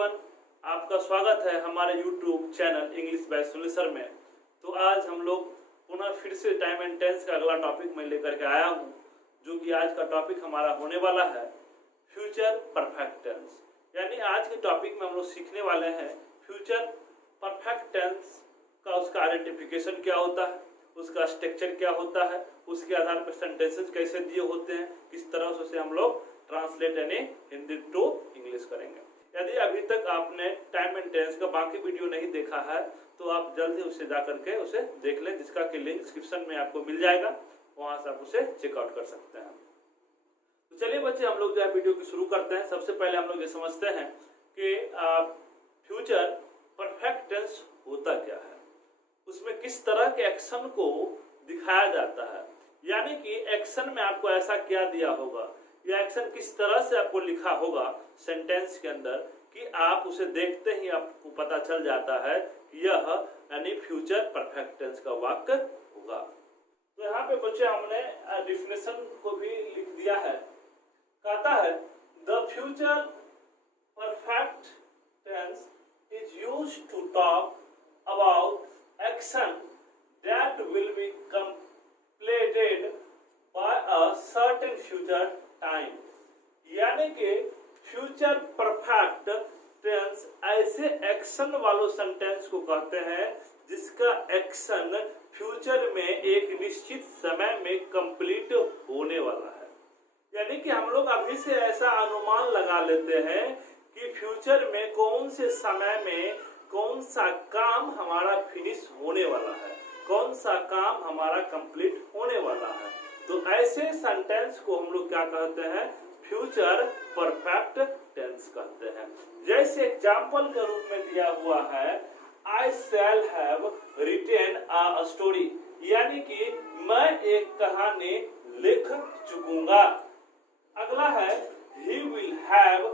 Everyone, आपका स्वागत है हमारे YouTube channel English by solution में। तो आज हम लोग पुनः फिर से टाइम एंड टेंस का अगला टॉपिक मैं लेकर के आया हूँ, जो कि आज का टॉपिक हमारा होने वाला है फ्यूचर परफेक्ट टेंस। यानी आज के टॉपिक में हम लोग सीखने वाले हैं फ्यूचर परफेक्ट टेंस का, उसका आइडेंटिफिकेशन क्या होता है, उसका स्ट्रक्चर क्या होता है, उसके आधार पर सेंटेंसेस कैसे दिए होते हैं, किस तरह से उसे हम लोग ट्रांसलेट यानी हिंदी टू इंग्लिश करेंगे। यदि अभी तक आपने टाइम एंड टेंस का बाकी वीडियो नहीं देखा है तो आप जल्दी उसे जा करके उसे देख लें, जिसका कि लिंक डिस्क्रिप्शन में आपको मिल जाएगा, वहां से आप उसे चेकआउट कर सकते हैं। तो चलिए बच्चे, हम लोग जो है वीडियो की शुरू करते हैं। सबसे पहले हम लोग ये समझते हैं कि फ्यूचर परफेक्ट टेंस होता क्या है, उसमें किस तरह के एक्शन को दिखाया जाता है। यानी कि एक्शन में आपको ऐसा क्या दिया होगा या एक्शन किस तरह से आपको लिखा होगा सेंटेंस के अंदर कि आप उसे देखते ही आपको पता चल जाता है कि यह यानी फ्यूचर परफेक्ट टेंस का वाक्य होगा। तो यहाँ पे बच्चे हमने डिफिनेशन को भी लिख दिया है। कहता है the future perfect tense is used to talk about action that will be completed by a certain future time। यानी कि फ्यूचर परफेक्ट टेंस ऐसे एक्शन वालों सेंटेंस को कहते हैं जिसका एक्शन फ्यूचर में एक निश्चित समय में कंप्लीट होने वाला है। यानी कि हम लोग अभी से ऐसा अनुमान लगा लेते हैं कि फ्यूचर में कौन से समय में कौन सा काम हमारा फिनिश होने वाला है, कौन सा काम हमारा कंप्लीट होने वाला है। तो ऐसे सेंटेंस को हम लोग क्या कहते हैं, फ्यूचर परफेक्ट टेंस कहते हैं। जैसे एग्जाम्पल के रूप में दिया हुआ है I shall have written a story, यानी कि मैं एक कहानी लिख चुकूंगा। अगला है he will have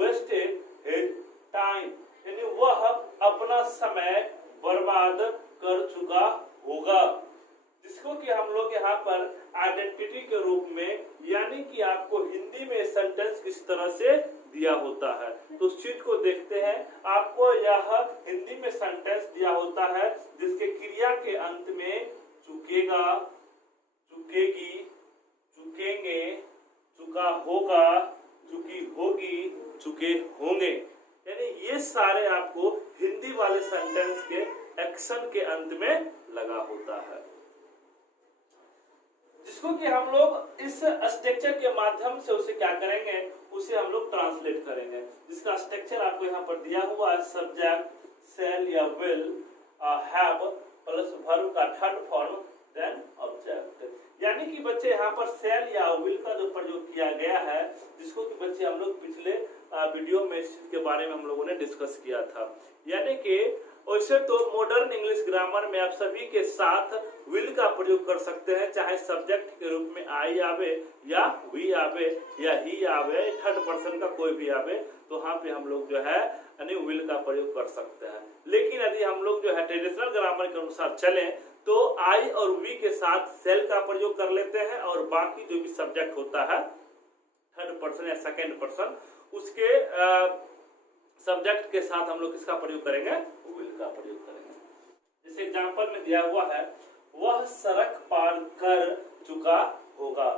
wasted his time, यानी वह अपना समय बर्बाद कर चुका होगा, जिसको कि हम लोग यहाँ पर आइडेंटिटी के रूप में, यानी कि आपको हिंदी में सेंटेंस किस तरह से दिया होता है तो उस चीज को देखते हैं। आपको यह हिंदी में सेंटेंस दिया होता है जिसके क्रिया के अंत में चुकेगा, चुकेगी, चुकेंगे, चुका होगा, चुकी होगी, चुके होंगे, यानी ये सारे आपको हिंदी वाले सेंटेंस के एक्शन के अंत में लगा होता है, जिसको कि हम लोग इस स्ट्रक्चर के माध्यम से उसे क्या करेंगे, उसे हम लोग ट्रांसलेट करेंगे। जिसका स्ट्रक्चर आपको यहाँ पर दिया हुआ है, सब्जेक्ट शैल या विल हैव प्लस वर्ब का थर्ड फॉर्म देन ऑब्जेक्ट। यानी कि बच्चे यहाँ पर शैल या विल का जो प्रयोग किया गया है, जिसको कि बच्चे हम लोग पिछले वीडियो में इसके बारे में हम लोगों ने डिस्कस किया था। यानी कि वैसे तो मॉडर्न इंग्लिश ग्रामर में आप सभी के साथ विल का प्रयोग कर सकते हैं, चाहे सब्जेक्ट के रूप में आई आवे या वी आवे या ही आवे, थर्ड पर्सन का कोई भी आवे, तो वहाँ पे हम लोग जो है यानी विल का प्रयोग कर सकते हैं। लेकिन यदि हम लोग जो है ट्रेडिशनल ग्रामर के अनुसार चले तो आई और वी के साथ सेल का प्रयोग कर लेते हैं, और बाकी जो भी सब्जेक्ट होता है थर्ड पर्सन या सेकेंड पर्सन, उसके सब्जेक्ट के साथ हम लोग किसका प्रयोग करेंगे, विल का प्रयोग करेंगे। जैसे एग्जांपल में दिया हुआ है वह सड़क पार कर चुका होगा,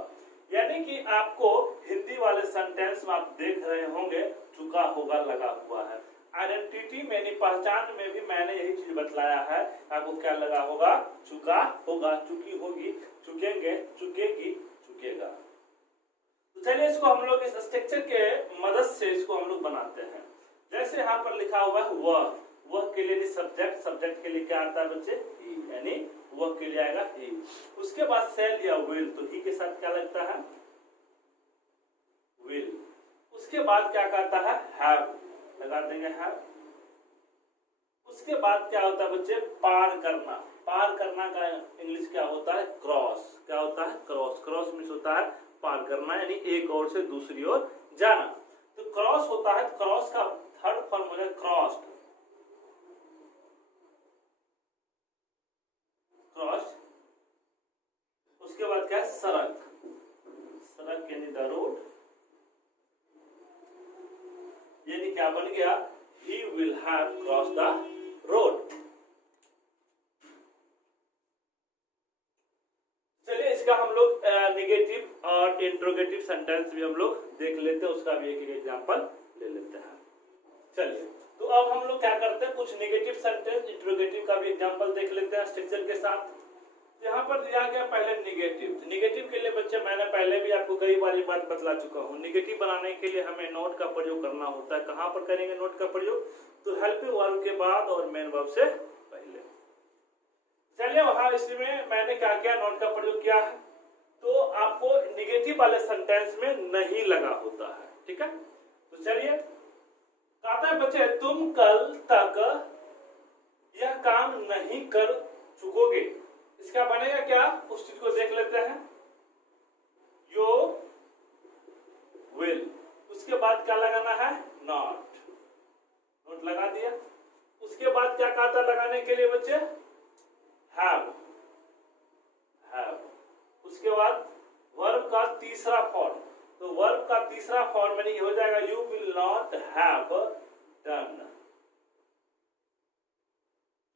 यानी कि आपको हिंदी वाले सेंटेंस में आप देख रहे होंगे चुका होगा लगा हुआ है। आइडेंटिटी में यानी पहचान में भी मैंने यही चीज बतलाया है, आपको क्या लगा होगा, चुका होगा, चुकी होगी, चुकेंगे, चुकेगी, चुकेगा। तो चलिए इसको हम लोग इस स्ट्रक्चर के मदद से इसको हम लोग बनाते हैं। जैसे यहाँ पर लिखा हुआ है वह के लिए सब्जेक्ट, सब्जेक्ट के लिए क्या आता है बच्चे, ही, यानी वह के लिए आएगा ही। उसके बाद शैल या विल, तो ही के साथ क्या लगता है, विल। उसके बाद क्या कहता है, हैव, लगा देंगे हैव। उसके बाद क्या होता है बच्चे, पार करना। पार करना का इंग्लिश क्या होता है, क्रॉस। क्या होता है, क्रॉस। क्रॉस मीन्स होता है पार करना, यानी एक ओर से दूसरी ओर जाना। तो क्रॉस होता है, क्रॉस का थर्ड फॉर्म हो जाए क्रॉस्ड, क्रॉस। उसके बाद क्या है, सड़क। सड़क यानी द रोड, यानी क्या बन गया, he will have crossed the road. चलिए इसका हम लोग नेगेटिव और इंट्रोगेटिव सेंटेंस भी हम लोग देख लेते हैं, उसका भी एक एग्जांपल ले लेते हैं। चलिए तो अब हम लोग क्या करते हैं, कुछ नेगेटिव सेंटेंस इंट्रोगेटिव का भी एग्जांपल देख लेते हैं स्ट्रक्चर के साथ। यहाँ पर दिया गया पहले निगेटिव। निगेटिव के लिए बच्चे मैंने पहले भी आपको कई बार ये बात बतला चुका हूँ, निगेटिव बनाने के लिए हमें नोट का प्रयोग करना होता है। कहाँ पर करेंगे नोट का प्रयोग, तो हेल्पिंग वर्ब के बाद और मेन वर्ब से पहले। चलिए वहां इसमें मैंने क्या किया, नोट का प्रयोग किया है, तो आपको निगेटिव वाले सेंटेंस में नहीं लगा होता है, ठीक है। तो चलिए कहता है बच्चे तुम कल तक यह काम नहीं कर चुकोगे, इसका बनेगा क्या, उस चीज को देख लेते हैं। यू विल, उसके बाद क्या लगाना है, नॉट, नोट लगा दिया। उसके बाद क्या कहता है लगाने के लिए बच्चे, हैव, हैव। उसके बाद वर्ब का तीसरा फॉर्म, तो वर्ब का तीसरा फॉर्म यानी हो जाएगा you will not have done,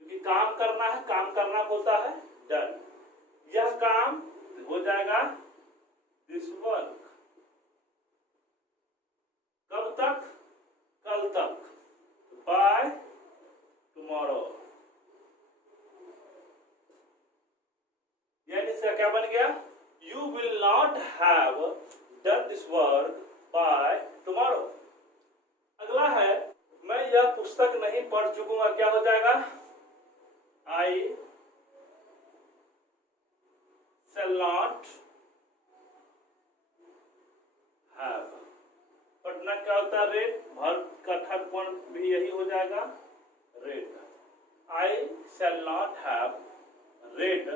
क्योंकि काम करना है, काम करना होता है डन। यह काम हो जाएगा दिस वर्क, कब तक, कल तक, बाय टुमारो। यानी इसका क्या बन गया, you will not have done this work by tomorrow. अगला है मैं यह पुस्तक नहीं पढ़ चुकूंगा, क्या हो जाएगा, आई shall not have। पढ़ना क्या होता है, रेड, वर्ब का थर्ड फॉर्म भी यही हो जाएगा red. I shall not have read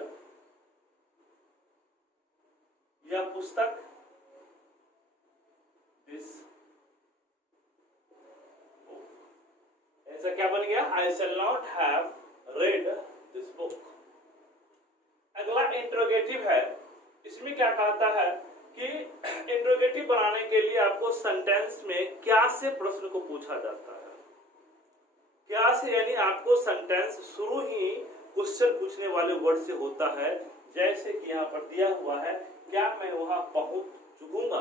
यह पुस्तक, दिस बुक। ऐसा क्या बन गया, आई shall not have read this book। अगला इंट्रोगेटिव है। इसमें क्या कहता है कि इंट्रोगेटिव बनाने के लिए आपको सेंटेंस में क्या से प्रश्न को पूछा जाता है। क्या से यानी आपको सेंटेंस शुरू ही क्वेश्चन पूछने वाले वर्ड से होता है। जैसे कि यहाँ पर दिया हुआ है, क्या मैं वहां पहुंच चुकूंगा।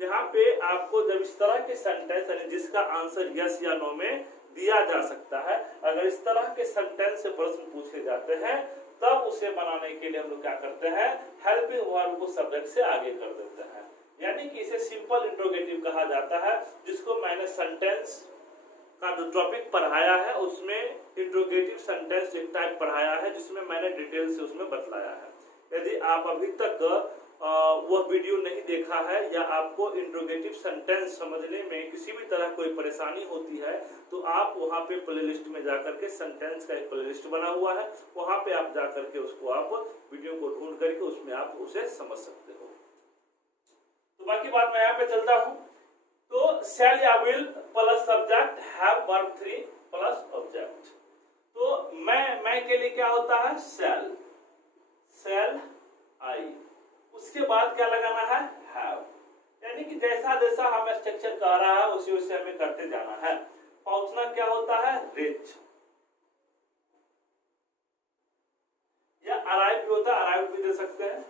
यहाँ पे आपको जब इस तरह के सेंटेंस यानी जिसका आंसर यस या नो में दिया जा सकता है, अगर इस तरह के सेंटेंस से प्रश्न पूछे जाते हैं तब उसे बनाने के लिए हम लोग क्या करते हैं, हेल्पिंग वर्ब को सब्जेक्ट से आगे कर देते हैं। यानी कि इसे सिंपल इंट्रोगेटिव कहा जाता है, जिसको मैंने सेंटेंस का जो टॉपिक पढ़ाया है उसमें इंट्रोगेटिव सेंटेंस एक टाइप पढ़ाया है, जिसमें मैंने डिटेल से उसमें बतलाया है। यदि आप अभी तक वह वीडियो नहीं देखा है या आपको इंट्रोगेटिव सेंटेंस समझने में किसी भी तरह कोई परेशानी होती है, तो आप वहां पे प्लेलिस्ट में जाकर के सेंटेंस का एक प्लेलिस्ट बना हुआ है, वहां पे आप जाकर के उसको आप वीडियो को ढूंढ करके उसमें आप उसे समझ सकते हो। तो बाकी बात मैं यहाँ पे चलता हूँ। तो शैल या will plus subject, have verb 3 plus object. तो मैं के लिए क्या होता है, शैल, शैल आई। उसके बाद क्या लगाना है, हैव। यानी कि जैसा जैसा हमें स्ट्रक्चर कर रहा है उसी उसी हमें करते जाना है। पहुंचना क्या होता है, रीच, या अराइव भी होता है, अराइव भी दे सकते हैं,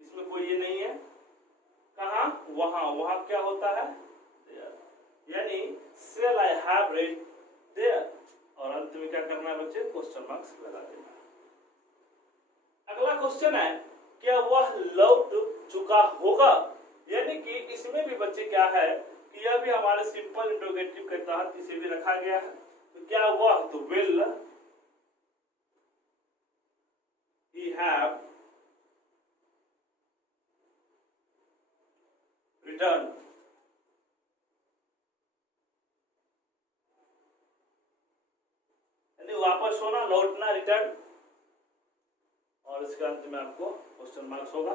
इसमें कोई ये नहीं है। कहा, वहां, वहां क्या होता है, देयर। यानी shall I have read there, और अंत में क्या करना है बच्चे, क्वेश्चन मार्क्स लगा देना। अगला क्वेश्चन है, क्या वह लौट चुका होगा। यानी कि इसमें भी बच्चे क्या है कि यह भी हमारे सिंपल इंट्रोगेटिव के तहत इसे भी रखा गया है। तो क्या वह, तो विल he have returned। यानी वापस होना, लौटना, रिटर्न, और इसके अंत में आपको क्वेश्चन मार्क्स होगा।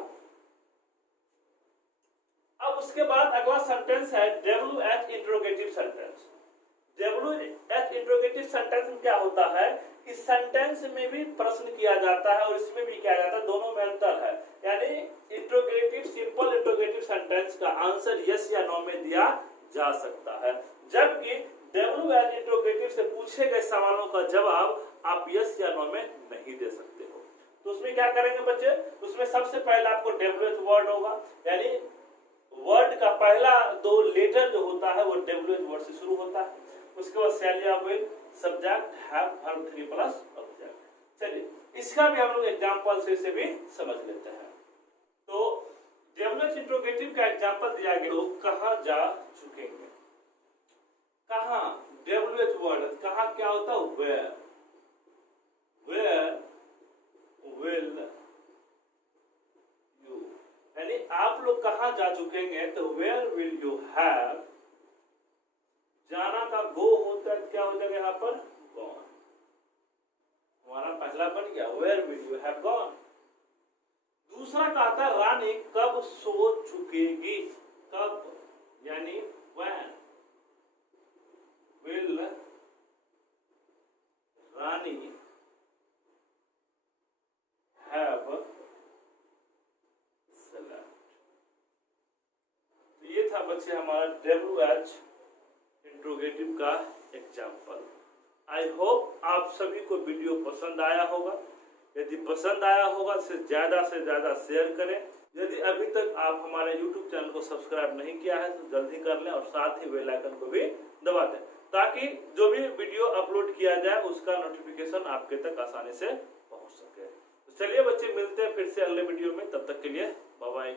अब उसके बाद अगला सेंटेंस है WH interrogative sentence. WH interrogative sentence में क्या होता है, इस सेंटेंस में भी प्रश्न किया जाता है और इसमें भी किया जाता है, दोनों में अंतर है। यानी इंट्रोगेटिव, सिंपल इंट्रोगेटिव सेंटेंस का आंसर यस या नो में दिया जा सकता है, जबकि WH पूछे गए सवालों का जवाब आप यस या नो में नहीं दे सकते हो। तो उसमें क्या करेंगे बच्चे, उसमें सबसे पहले आपको WH वर्ड होगा, यानी वर्ड का पहला 2 लेटर जो होता है वो WH वर्ड से शुरू होता है। उसके बाद शैल या will, subject, have, verb 3 plus object. चलिए इसका भी हम लोग एग्जांपल से भी समझ लेते हैं। तो WH इंट्रोगेटिव का एग्जांपल दिया गया, लोग कहां जा चुकेंगे, कहां, WH वर्ड कहां क्या होता है, वेयर, वेयर विल यू, यानी आप लोग कहां जा चुकेंगे, तो वेयर विल यू हैव, जाना का गो होता है, क्या हो जाएगा यहाँ पर, गॉन। हमारा पहला बन गया where will you have gone. दूसरा कहता है रानी कब सो चुकेगी, कब, यानी when will Rani have slept। तो ये था बच्चे हमारा WH इंट्रोगेटिव का एग्जाम्पल। आई होप आप सभी को वीडियो पसंद आया होगा। यदि पसंद आया होगा से ज्यादा शेयर करें। यदि अभी तक आप हमारे YouTube चैनल को सब्सक्राइब नहीं किया है तो जल्दी कर लें और साथ ही बेल आइकन को भी दबा दें, ताकि जो भी वीडियो अपलोड किया जाए उसका नोटिफिकेशन आपके तक आसानी से पहुंच सके। तो चलिए बच्चे मिलते हैं फिर से अगले वीडियो में, तब तक के लिए बाय बाय।